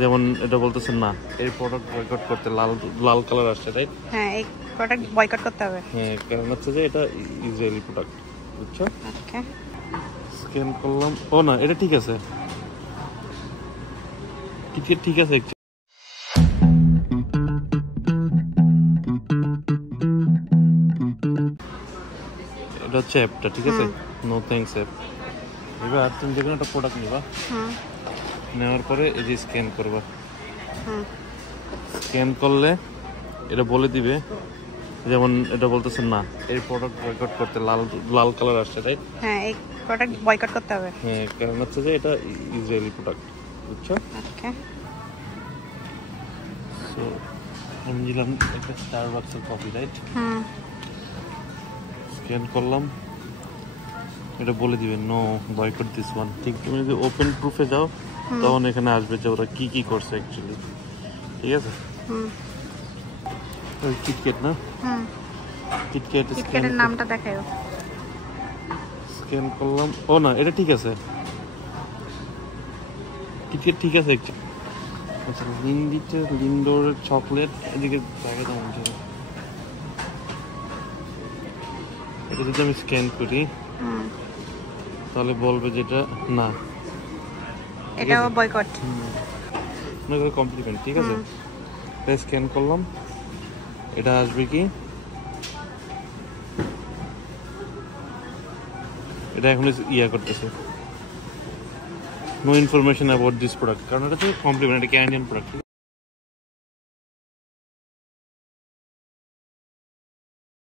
যেমন এটা বলতেছেন না এই প্রোডাক্ট বয়কট করতে, লাল লাল কালার আসছে, রাইট? হ্যাঁ, এই প্রোডাক্ট বয়কট করতে হবে। হ্যাঁ, কারণ হচ্ছে যে এটা ইসরায়েলি প্রোডাক্ট, বুঝছো? ওকে, স্ক্যান করলাম। ও না, এটা ঠিক আছে, ঠিক আছে। এটা হচ্ছে অ্যাপটা, ঠিক আছে? No thanks app. এবার তুমি যে কোনো একটা প্রোডাক্ট নিবা, নেওয়ার পরে এই যে স্ক্যান করবা। স্ক্যান করলে এটা বলে দিবে, যেমন এটা বলতেছেন না এই প্রোডাক্ট বয়কট করতে, লাল লাল কালার আসছে, রাইট? হ্যাঁ, এই প্রোডাক্ট বয়কট করতে হবে। হ্যাঁ, কারণ হচ্ছে যে এটা ইসরায়েলি প্রোডাক্ট, বুঝছো? ওকে, সো আমি নিলাম একটা স্টারবাকসের কফি, রাইট? স্ক্যান করলাম, এটা বলে দিবে নো বয়কট দিস ওয়ান। ঠিক, তুমি যদি ওপেন প্রুফে যাও তখন এখানে আসবে যে ওরা কি কি করছে অ্যাকচুয়ালি, ঠিক আছে? ওই কিটক্যাট না, কিটক্যাটের নামটা দেখাও। স্ক্যান করলাম। ও না, এটা ঠিক আছে, কিটক্যাট ঠিক আছে অ্যাকচুয়ালি। আচ্ছা, লিন্ডোরের চকলেট, এদিকে জায়গা তেমন ছিল। এটা যদি আমি স্ক্যান করি তাহলে বলবে যেটা না, এটাও বয়কট, মনে করে কমপ্লিমেন্ট, ঠিক আছে? তাই স্ক্যান করলাম, এটা আসবে কি, এটা এখন ইয়া করতেছে no information about this product, কারণ এটা তো কমপ্লিমেন্ট, এটা ক্যানাডিয়ান প্রোডাক্ট।